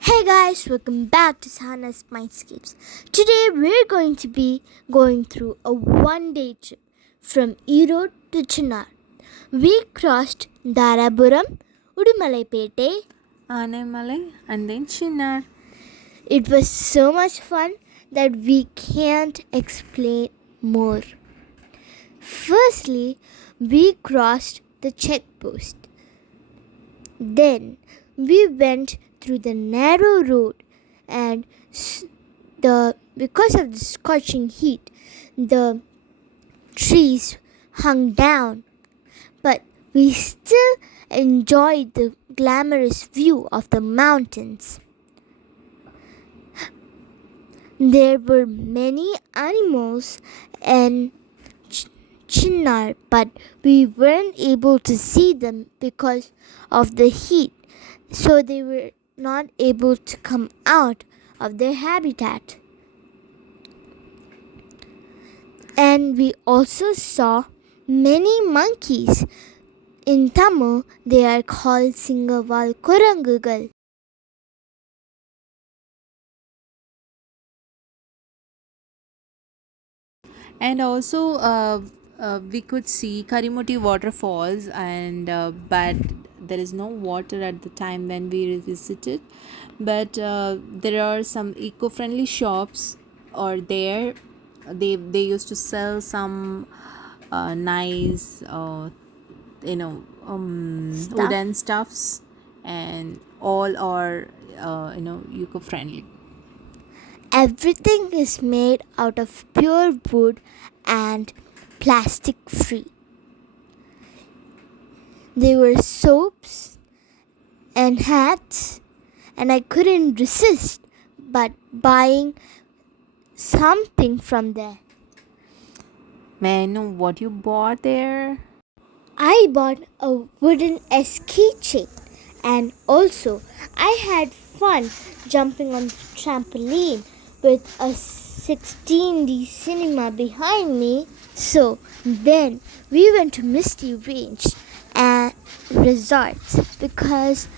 Hey guys, welcome back to Sahana's Mindscapes. Today we're going to be going through a one-day trip from Erode to Chinnar. We crossed Darapuram, Udumalaipete. Anemalai and then Chinnar. It was so much fun that we can't explain more. Firstly, we crossed the checkpost. Then we went through the narrow road and because of the scorching heat, the trees hung down, but we still enjoyed the glamorous view of the mountains. There were many animals and Chinnar, but we weren't able to see them because of the heat, so they were not able to come out of their habitat. And we also saw many monkeys. In Tamil, they are called Singaval Kurangugal. And also, we could see Karimutty Waterfalls, but there is no water at the time when we visited. But there are some eco-friendly shops, or there they used to sell some nice, wooden stuffs, and all are eco-friendly. Everything is made out of pure wood and plastic free. There were soaps and hats, and I couldn't resist but buying something from there. May I know what you bought there? I bought a wooden keychain, and also I had fun jumping on the trampoline with a 16D cinema behind me. So then we went to Misty Range and resorts because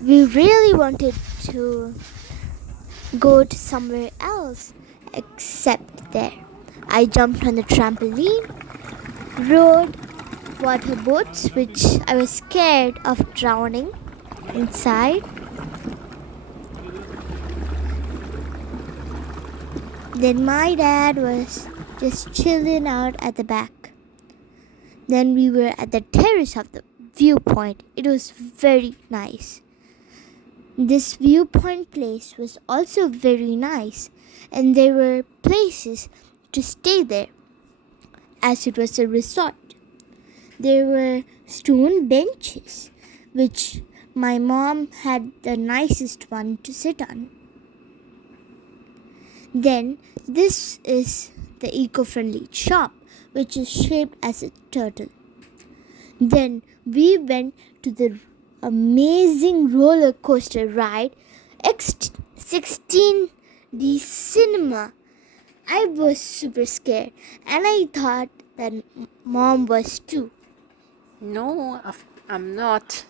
we really wanted to go to somewhere else except there. I jumped on the trampoline, rode water boats, which I was scared of drowning inside. Then my dad was just chilling out at the back. Then we were at the terrace of the viewpoint. It was very nice. This viewpoint place was also very nice, and there were places to stay there as it was a resort. There were stone benches, which my mom had the nicest one to sit on. Then this is the eco-friendly shop, which is shaped as a turtle. Then we went to the amazing roller coaster ride, X16D Cinema. I was super scared, and I thought that mom was too. No, I'm not.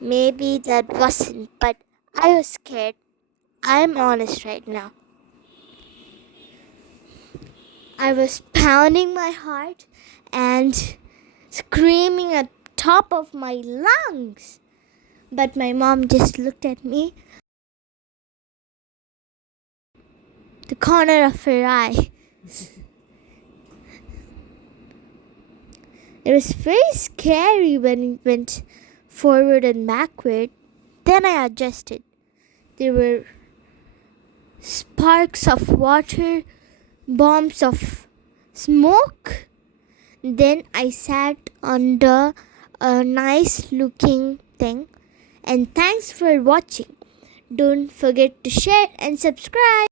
Maybe that wasn't, but I was scared. I'm honest right now. I was pounding my heart and screaming at the top of my lungs. But my mom just looked at me, the corner of her eye. It was very scary when it went forward and backward. Then I adjusted. There were sparks of water, bombs of smoke. Then I sat under a nice looking thing. And thanks for watching. Don't forget to share and subscribe.